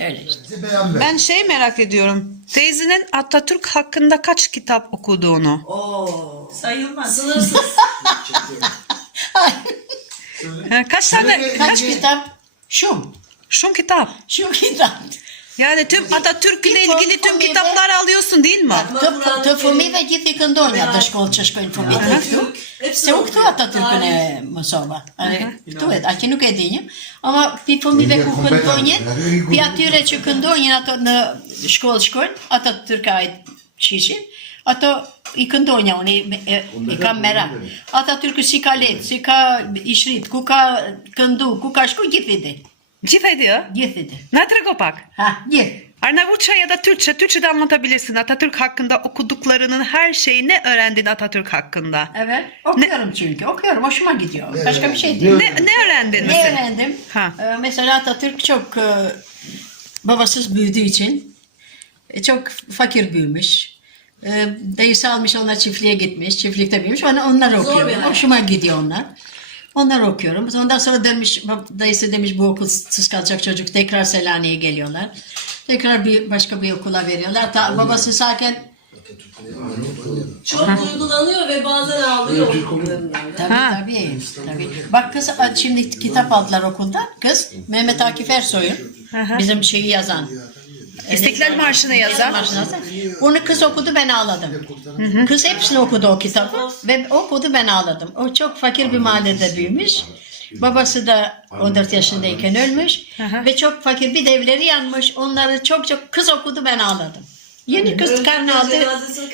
Öyle işte. Ben şey merak ediyorum. Teyzenin Atatürk hakkında kaç kitap okuduğunu. Oo. Sayılmaz. Sınırsız. Ha, kaç tane? Kaç Peki- kitap? Şum. Şun kitap. Şu kitap. Yani tüm Atatürk'le Bir ilgili tüm kitaplar alıyorsun değil mi? To formidla dite këndo një të shkollë që Se u këtu Atatürk'ün e Mësova. Hani këtu e, aqë nuk e dinjëm. Ama pi fëmijëve ku këndonjën, pi atyre që këndonjën ato në shkollë shkojnë, Atatürk'a qishin, ato i këndonja unë i, e, i kam merak. Atatürk'ü si ka letë, si ka ishrit, ku ka këndu, ku ka shku, gjithë i di. Gjithë e diyor. Gjithë i di. Ne trego pak. Ha, gjithë. Arnavutça ya da Türkçe, Türkçe de anlatabilirsin. Atatürk hakkında okuduklarının her şeyi ne öğrendin Atatürk hakkında? Evet, okuyorum çünkü. Okuyorum, hoşuma gidiyor. Başka bir şey değil. Ne, ne öğrendin Ne mesela? öğrendim? Ha. Ee, mesela Atatürk çok e, babasız büyüdüğü için e, çok fakir büyümüş. E, dayısı almış onlar çiftliğe gitmiş. Çiftlikte büyümüş. Ben onları Zor bir okuyorum. hayat. Hoşuma gidiyor onlar. Onları okuyorum. Ondan sonra demiş, dayısı demiş bu okulsuz kalacak çocuk. Tekrar Selanik'e geliyorlar. Tekrar bir başka bir okula veriyorlar. Hatta babası sağken Çok duygulanıyor ve bazen ağlıyor. Tabii Ha. tabii. tabii. Bak kız şimdi kitap aldılar okulda. Kız Mehmet Akif Ersoy'un bizim şeyi yazan. İstiklal Marşı'nı yazan. Onu kız okudu ben ağladım. Kız hepsini okudu o kitabı ve okudu ben ağladım. O çok fakir bir mahallede büyümüş. Babası da 14 yaşındayken ölmüş ve çok fakir bir devleri yanmış. Onları çok çok kız okudu ben ağladım. Yeni kız karnı aldı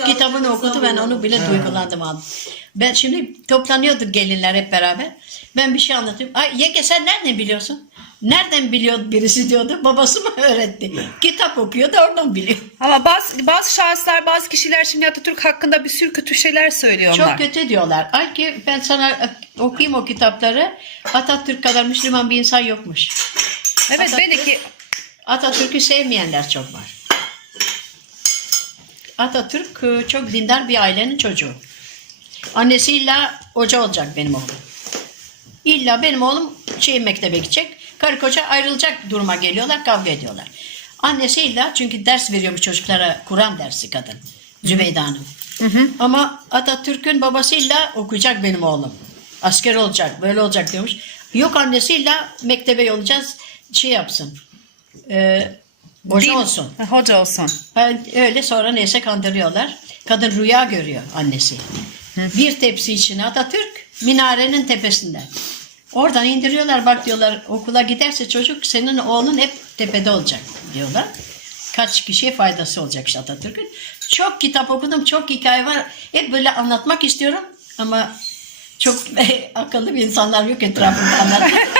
kitabını okudu ben onu bile duygulandım aldım. Ben şimdi toplanıyorduk gelinler hep beraber. Ben bir şey anlatıyorum. Ay yenge sen nereden biliyorsun? Nereden biliyor birisi diyordu. Babası mı öğretti? Kitap okuyordu oradan biliyor. Ama bazı, bazı şahıslar, bazı kişiler şimdi Atatürk hakkında bir sürü kötü şeyler söylüyorlar. Çok kötü diyorlar. Ay ki ben sana e, okuyayım o kitapları. Atatürk kadar Müslüman bir insan yokmuş. Evet Atatürk- beni ki Atatürk'ü sevmeyenler çok var. Atatürk e, çok dindar bir ailenin çocuğu. Annesi illa hoca olacak benim oğlum. İlla benim oğlum şey mektebe gidecek. Karı koca ayrılacak duruma geliyorlar, kavga ediyorlar. Annesi illa çünkü ders veriyormuş çocuklara Kur'an dersi kadın. Zübeyde Hanım. Ama Atatürk'ün babasıyla okuyacak benim oğlum. Asker olacak, böyle olacak diyormuş. Yok annesiyle mektebe yollayacağız, şey yapsın. E, hoca din- olsun. Hoca olsun. Ha, Öyle sonra neyse kandırıyorlar. Kadın rüya görüyor annesi. Bir tepsi içine Atatürk minarenin tepesinde. Oradan indiriyorlar bak diyorlar okula giderse çocuk senin oğlun hep tepede olacak diyorlar. Kaç kişiye faydası olacak işte Atatürk'ün. Çok kitap okudum, çok hikaye var. Hep böyle anlatmak istiyorum ama çok akıllı bir insanlar yok etrafımda anlatmak.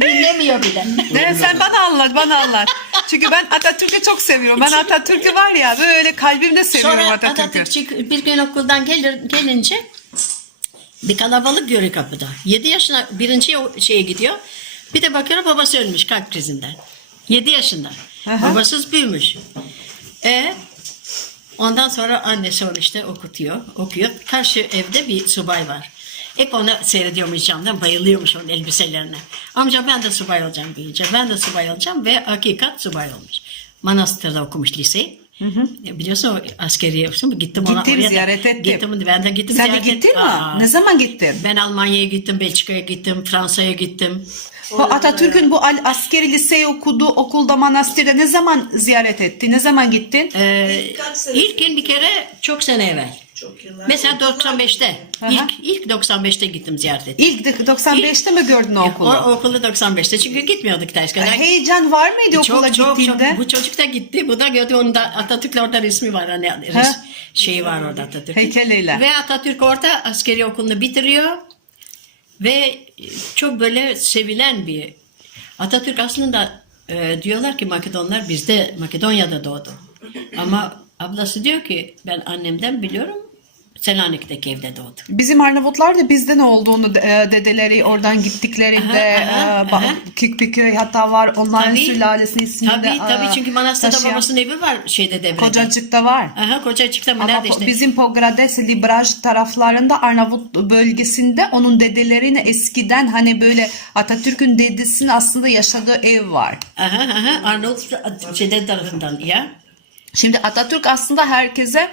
Dinlemiyor bile. Sen bana anlat, bana anlat. Çünkü ben Atatürk'ü çok seviyorum. Ben Atatürk'ü var ya böyle kalbimde seviyorum Sonra Atatürk'ü. Atatürk çık- bir gün okuldan gelir, gelince bir kalabalık görüyor kapıda. 7 yaşına birinci şeye gidiyor. Bir de bakıyor babası ölmüş kalp krizinden. 7 yaşında. Aha. Babasız büyümüş. E ondan sonra annesi onu işte okutuyor, okuyor. Karşı evde bir subay var. Hep ona seyrediyormuş camdan, bayılıyormuş onun elbiselerine. Amca ben de subay olacağım deyince, ben de subay olacağım ve hakikat subay olmuş. Manastır'da okumuş liseyi. E, Biliyorsun askeri yapsın. Gittim ona Gittim, ziyaret ettim. Gittim, ben de gittim Sen de ziyaret gittin ettim. mi? Aa, Ne zaman gittin? Ben Almanya'ya gittim, Belçika'ya gittim, Fransa'ya gittim. Bu Atatürk'ün bu al- askeri liseyi okudu, okulda, manastırda ne zaman ziyaret etti? Ne zaman gittin? Ee, Kaç sene ilk gün bir kere çok sene evvel. Çok yıllar. Mesela 95'te. Aha. İlk, ilk 95'te gittim ziyaret ettim. İlk de- 95'te mi gördün o okulu? O, okulu 95'te çünkü gitmiyorduk ders kadar. Heyecan var mıydı okula çok, çok, gittiğinde? çok. Bu çocuk da gitti. Bu da gördü. Onun da Atatürk'le orada resmi var. Hani res, şeyi var orada Atatürk. Heykeliyle. Ve Atatürk orada askeri okulunu bitiriyor. Ve çok böyle sevilen bir Atatürk aslında e, diyorlar ki Makedonlar bizde Makedonya'da doğdu. Ama ablası diyor ki ben annemden biliyorum Selanik'teki evde doğdu. Bizim Arnavutlar da bizden olduğunu e, dedeleri oradan gittiklerinde Aha, aha, e, aha. Hatta var onların Tabii. sülalesinin isminde. Tabii tabii e, çünkü Manastır'da taşıyan- babasının evi var şeyde devrede. Kocacık'ta var. Aha Kocacık'ta mı Ama nerede işte? bizim Pogrades, Libraj taraflarında Arnavut bölgesinde onun dedelerini eskiden hani böyle Atatürk'ün dedesinin aslında yaşadığı ev var. Aha aha Arnavut şeyde tarafından ya. Şimdi Atatürk aslında herkese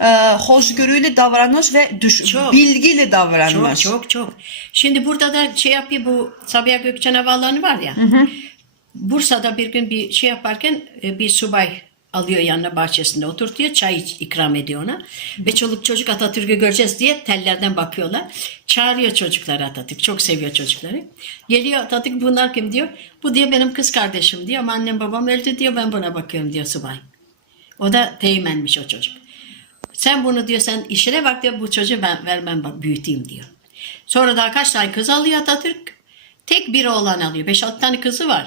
e, hoşgörülü davranmış ve düş- Çok. bilgili Çok davranmış. çok çok. Şimdi burada da şey yapıyor bu Sabiha Gökçen Havaalanı var ya. Bursa'da bir gün bir şey yaparken e, bir subay alıyor yanına bahçesinde oturtuyor. Çay ikram ediyor ona. Ve çoluk çocuk Atatürk'ü göreceğiz diye tellerden bakıyorlar. Çağırıyor çocukları Atatürk. Çok seviyor çocukları. Geliyor Atatürk bunlar kim diyor. Bu diyor benim kız kardeşim diyor. Ama annem babam öldü diyor. Ben buna bakıyorum diyor subay. O da teğmenmiş o çocuk. Sen bunu diyor sen işine bak diyor bu çocuğu ben vermem bak büyüteyim diyor. Sonra daha kaç tane kız alıyor Atatürk? Tek bir oğlan alıyor. 5-6 tane kızı var.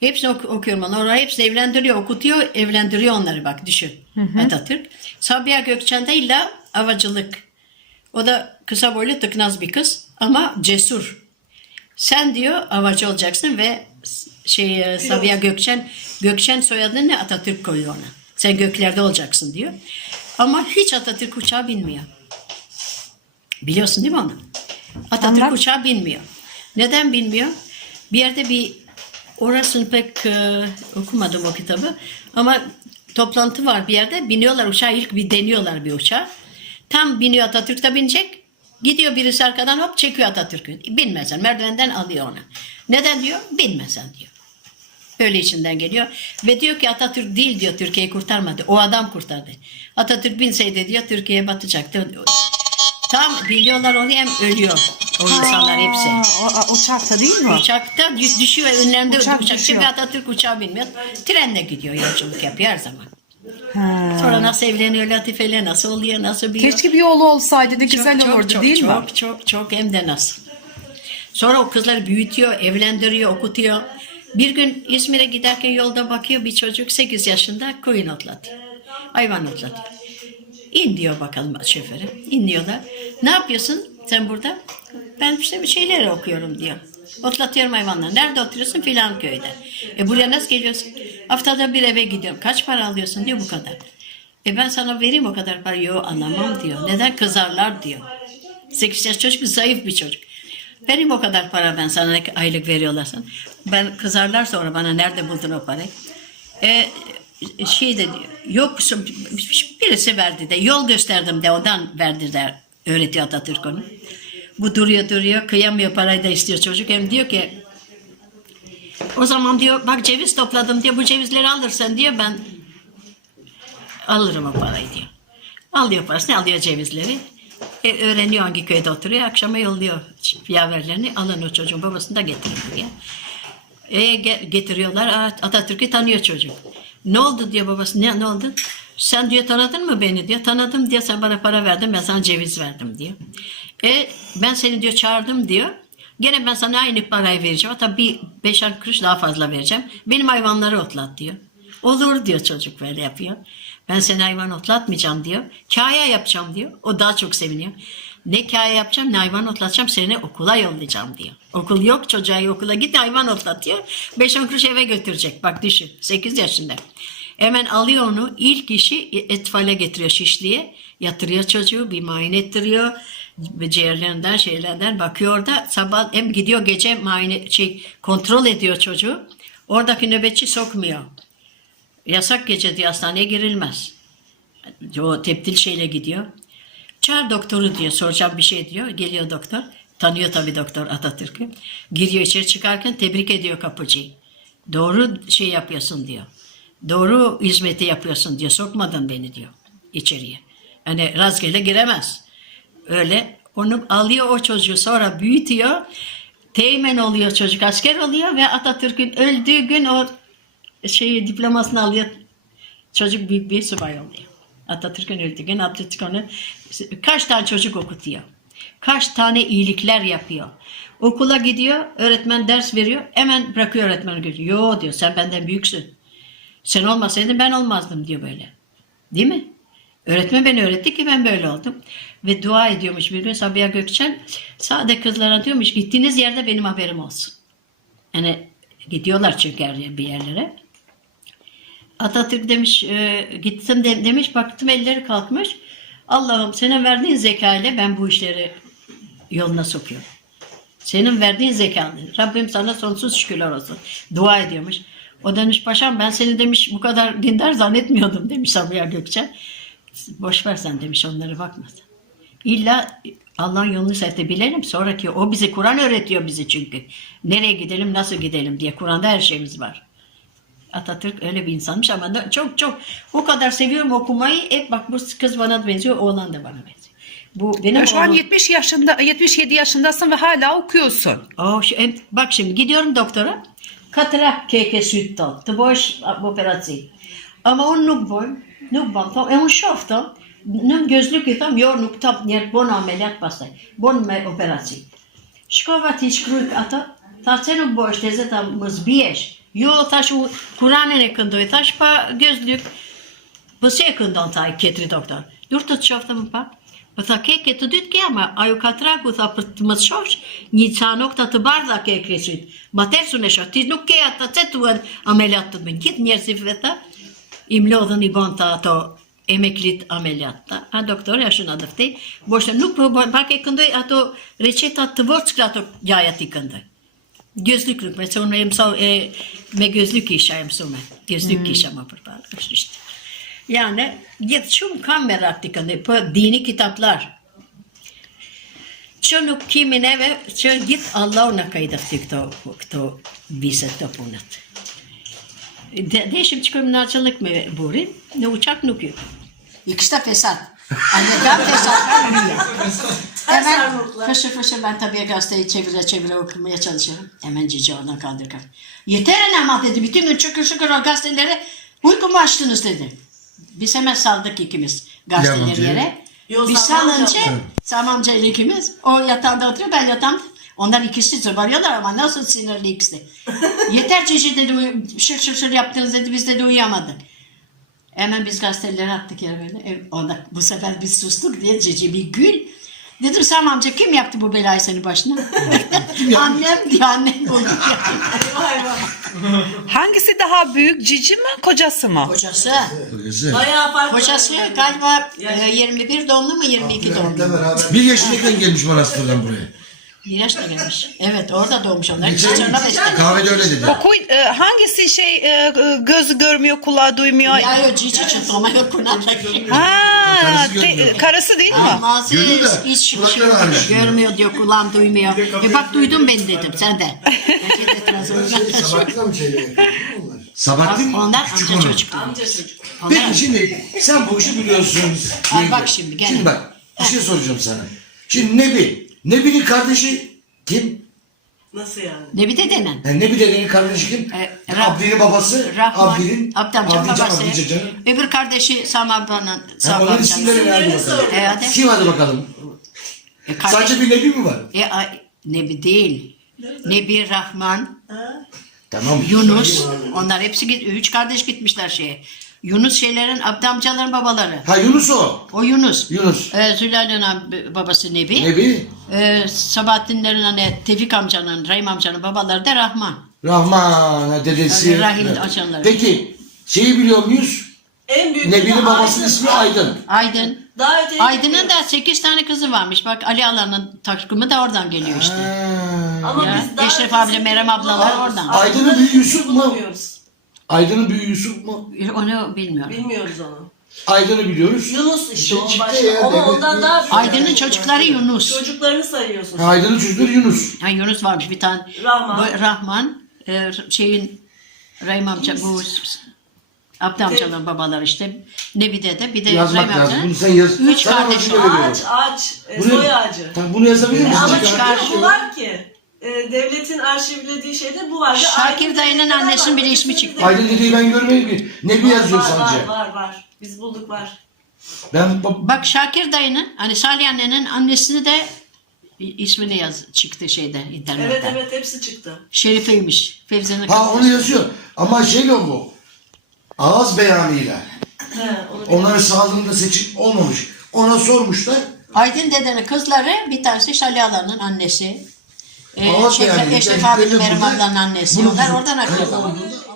Hepsini ok- okuyorum ben. Oraya hepsini evlendiriyor, okutuyor, evlendiriyor onları bak düşün. Atatürk. Sabiha Gökçen de illa havacılık. O da kısa boylu tıknaz bir kız ama cesur. Sen diyor havacı olacaksın ve şey e, Sabiha Gökçen Gökçen soyadını ne Atatürk koyuyor ona. Sen göklerde olacaksın diyor. Ama hiç Atatürk uçağa binmiyor. Biliyorsun değil mi onu? Atatürk Anlat. uçağa binmiyor. Neden binmiyor? Bir yerde bir orasını pek e, okumadım o kitabı ama toplantı var bir yerde biniyorlar uçağa ilk bir deniyorlar bir uçağa. Tam biniyor Atatürk de binecek. Gidiyor birisi arkadan hop çekiyor Atatürk'ü. Binmesen merdivenden alıyor onu. Neden diyor? Binmesen diyor. Öyle içinden geliyor. Ve diyor ki Atatürk değil diyor Türkiye'yi kurtarmadı. O adam kurtardı. Atatürk binseydi diyor Türkiye batacaktı. Tam biliyorlar oraya hem ölüyor o insanlar hepsi. O- uçakta değil mi? Uçakta dü- düşüyor önlerinde Uçak uçak. Şimdi Atatürk uçağa binmiyor. Trenle gidiyor yolculuk yapıyor her zaman. Ha. Sonra nasıl evleniyor Latife'yle nasıl oluyor nasıl biliyor. Keşke bir yolu olsaydı da güzel çok, olurdu çok, değil çok, mi? Çok çok çok hem de nasıl. Sonra o kızları büyütüyor, evlendiriyor, okutuyor. Bir gün İzmir'e giderken yolda bakıyor bir çocuk 8 yaşında koyun otlatıyor. Hayvan otlatıyor. İn diyor bakalım şoföre. İn diyorlar. Ne yapıyorsun sen burada? Ben işte bir şeyler okuyorum diyor. Otlatıyorum hayvanları. Nerede oturuyorsun? Filan köyde. E buraya nasıl geliyorsun? Haftada bir eve gidiyorum. Kaç para alıyorsun diyor bu kadar. E ben sana vereyim o kadar para. Yok anlamam diyor. Neden kızarlar diyor. 8 yaş çocuk zayıf bir çocuk. Benim o kadar para ben sana aylık veriyorlarsan. Ben kızarlar sonra bana nerede buldun o parayı? E, şey de yok birisi verdi de yol gösterdim de ondan verdi de öğretiyor Atatürk onu. Bu duruyor duruyor kıyamıyor parayı da istiyor çocuk hem diyor ki o zaman diyor bak ceviz topladım diyor bu cevizleri alırsan diyor ben alırım o parayı diyor. Alıyor parasını alıyor cevizleri. E, öğreniyor hangi köyde oturuyor. Akşama yolluyor yaverlerini. Alın o çocuğun babasını da getirin buraya. E, ge- getiriyorlar. Atatürk'ü tanıyor çocuk. Ne oldu diyor babası. Ne, ne oldu? Sen diyor tanıdın mı beni diyor. Tanıdım diyor. Sen bana para verdin. Ben sana ceviz verdim diyor. E, ben seni diyor çağırdım diyor. Gene ben sana aynı parayı vereceğim. Hatta bir beşer kuruş daha fazla vereceğim. Benim hayvanları otlat diyor. Olur diyor çocuk böyle yapıyor. Ben seni hayvan otlatmayacağım diyor. Kaya yapacağım diyor. O daha çok seviniyor. Ne kaya yapacağım ne hayvan otlatacağım seni okula yollayacağım diyor. Okul yok çocuğa okula git hayvan otlatıyor. 5-10 kuruş eve götürecek. Bak düşün 8 yaşında. Hemen alıyor onu ilk işi etfale getiriyor şişliğe. Yatırıyor çocuğu bir muayene ettiriyor. Ciğerlerinden şeylerden bakıyor da sabah hem gidiyor gece muayene şey kontrol ediyor çocuğu. Oradaki nöbetçi sokmuyor. Yasak gece diye hastaneye girilmez. O teptil şeyle gidiyor. Çağır doktoru diyor. Soracağım bir şey diyor. Geliyor doktor. Tanıyor tabii doktor Atatürk'ü. Giriyor içeri çıkarken tebrik ediyor kapıcıyı. Doğru şey yapıyorsun diyor. Doğru hizmeti yapıyorsun diyor. Sokmadın beni diyor içeriye. Yani rastgele giremez. Öyle onu alıyor o çocuğu sonra büyütüyor. Teğmen oluyor çocuk asker oluyor ve Atatürk'ün öldüğü gün o şeyi diplomasını alıyor. Çocuk büyük bir subay oluyor. Atatürk'ün öldüğü gün Atatürk onu kaç tane çocuk okutuyor. Kaç tane iyilikler yapıyor. Okula gidiyor, öğretmen ders veriyor. Hemen bırakıyor öğretmeni gidiyor. Yo diyor sen benden büyüksün. Sen olmasaydın ben olmazdım diyor böyle. Değil mi? Öğretmen beni öğretti ki ben böyle oldum. Ve dua ediyormuş bir gün Sabiha Gökçen. Sade kızlara diyormuş gittiğiniz yerde benim haberim olsun. Yani gidiyorlar çünkü bir yerlere. Atatürk demiş, e, gittim de, demiş, baktım elleri kalkmış. Allah'ım senin verdiğin zeka ben bu işleri yoluna sokuyorum. Senin verdiğin zeka. Rabbim sana sonsuz şükürler olsun. Dua ediyormuş. O demiş paşam ben seni demiş bu kadar dindar zannetmiyordum demiş Sabiha Gökçen. Boş ver sen demiş onlara bakma. İlla Allah'ın yolunu seçebilelim. Sonraki o bize Kur'an öğretiyor bizi çünkü. Nereye gidelim, nasıl gidelim diye Kur'an'da her şeyimiz var. Atatürk öyle bir insanmış ama da çok çok o kadar seviyorum okumayı. Hep bak bu kız bana benziyor, oğlan da bana benziyor. Bu benim Şu an oğlum- 70 yaşında 77 yaşındasın ve hala okuyorsun. Oh, şu- bak şimdi gidiyorum doktora. Katarak keke süttal. Te boş operasyon. Ama on nuk boy. Nuk ban tam. E on şofta. Nüm gözlük yutam. Yor nuk tap nyer bon ameliyat pastaj. Bon me operasyon. Shkova ti shkryt ata. Tha se nuk bosh teze ta mos biesh. Jo tash u Kur'an'ın e këndoj. Tash pa gözlük. Po si e këndon ta i ketri doktor? Dur të të qoftë më pak. Po tha ke ke të dytë ke ama ajo ka traku tha për të më të shohsh një ca nokta të bardha ke e kresit. Ma tersun e shoh, ti nuk ke ata të tuan ameliyat të bëjnë. Gjithë njerëzit veta i mlodhën i bon të ato emeklit ameliatta. A doktor ja shëna dëfti, boshte nuk po pak e këndoj ato recetat të vockla ato gjaja ti këndoj. Nuk, me se unë e mësau e me gözlük isha e mësume. Gözlük isha më përpara. Është ishte. Yani gjithë shumë kam merak të këndoj, po dini kitaplar. Që nuk kemi neve, që gjithë Allah në ka i dëfti këto, këto viset të punët. De, deshim që këmë në qëllëk me burin, në uçak nuk ju. İkisi de fesat. Anneden fesatlar büyüyor. Hemen sarmukla. fışı fışı ben tabii gazeteyi çevire çevire okumaya çalışıyorum. Hemen cici oradan kaldır kaldır. Yeter ama dedi. Bütün gün şıkır şıkır o gazetelere uykumu açtınız dedi. Biz hemen saldık ikimiz gazeteleri yere. Yo, Biz salınca Sami amca ile ikimiz o yatağında oturuyor ben yatağımda. Onlar ikisi zıbarıyorlar ama nasıl sinirli ikisi. Yeter cici dedi şır şır şır yaptınız dedi biz dedi uyuyamadık. Hemen biz gazeteleri attık yere böyle. E, Ona, bu sefer biz sustuk diye Cici bir gül. Dedim Sami amca kim yaptı bu belayı senin başına? annem diye annem buldu. Vay vay. Hangisi daha büyük cici mi kocası mı? Kocası. Kocası. Bayağı farklı. Kocası galiba Yani- e, 21 doğumlu mu 22 doğumlu? Beraber. Bir yaşındayken gelmiş manastırdan buraya. Bir yaşta gelmiş. Evet orada doğmuş onlar. Geçen- Çiçeğine beşte. Kahvede öyle dedi. Oku, e, hangisi şey e, e, gözü görmüyor, kulağı duymuyor? Ya yo Cici çıktı ama yok kunandaki. Ha, Karısı te- görmüyor. karısı değil mi? Ama Görüyor da hiç kulakları ağrıyor. görmüyor diyor kulağım duymuyor. E bak duydun beni dedim sen de. Bence de Sabahtan mı çeyrek? Onlar. Sabahattin Onlar küçük amca çocuklar. Amca çocuk. Onlar Peki şimdi sen bu işi biliyorsun. Ay bak şimdi gene. Şimdi bak bir şey soracağım sana. Şimdi Nebi. Nebi'nin kardeşi kim? Nasıl yani? Nebi de denen. Yani Nebi dedenin kardeşi kim? E, Rab- Abdi'nin babası. Rahman, Abdi'nin Abdi amca Abdi- babası. Abdi canım. Öbür kardeşi Sami ablanın, Ha, Sami onların isimleri İsimlerini bakalım. E, hadi. Kim hadi bakalım. E, kardeş, Sadece bir Nebi mi var? e, ay, Nebi değil. Nebi Rahman, Ha? Tamam. Yunus. Onlar hepsi git, üç kardeş gitmişler şeye. Yunus şeylerin, Abdi amcaların babaları. Ha Yunus o. O Yunus. Yunus. E, Zülale'nin ab- babası Nebi. Nebi. E, Sabahattinlerin hani Tevfik amcanın, Rahim amcanın babaları da Rahman. Rahman ha, dedesi. Tabii, Rahim Evet. açanları. Peki şeyi biliyor muyuz? En büyük Nebi'nin babasının Aydın. ismi Aydın. Aydın. Daha öteye Aydın'ın da 8 tane kızı varmış. Bak Ali Alan'ın takımı da oradan geliyor işte. Ha. Ama Ya, biz daha Eşref abiyle Meryem ablalar oradan. Aydın'ın büyüğü Yusuf mu? Bulamıyoruz. Aydın'ın Yusuf mu? Onu bilmiyorum. Bilmiyoruz onu. Aydın'ı biliyoruz. Yunus işte o Çıktı başka. ya, Ama dedi. ondan daha büyük. Aydın'ın çocukları Yunus. Çocuklarını sayıyorsun. Ha, Aydın'ın çocukları Yunus. Ha, Yunus varmış bir tane. Rahman. Bu- Rahman. e, şeyin Rahim amca bu Abdi amcanın babaları işte. Nebi'de de bir de Yazmak Rahim lazım. Bunu sen yaz. Üç Sana kardeş başına var. veriyorum. Ağaç, ağaç, e, soy ağacı. Tamam, bunu yazabilir misin? Ama çıkar- çıkarttılar ki e, devletin arşivlediği şeyde bu vardı. Şakir Aydın dayının annesinin var, bile ismi çıktı. Aydın dediği ben görmedim ki. Nebi yazıyor var, sadece. Var var var. Biz bulduk var. Ben bab- Bak Şakir dayının hani Salih annenin annesini de ismini yaz çıktı şeyde internette. Evet evet hepsi çıktı. Şerife'ymiş. Fevzi'nin ha onu yazıyor. Ama şeyle bu. Ağız beyanıyla. He, onu Onların sağlığında seçim olmamış. Ona sormuşlar. Aydın dedenin kızları bir tanesi Şalialan'ın annesi. Ee, Ağaç şey, beğenmiyor. Eşref abinin ablanın annesi. bunu Onlar oradan olduğunda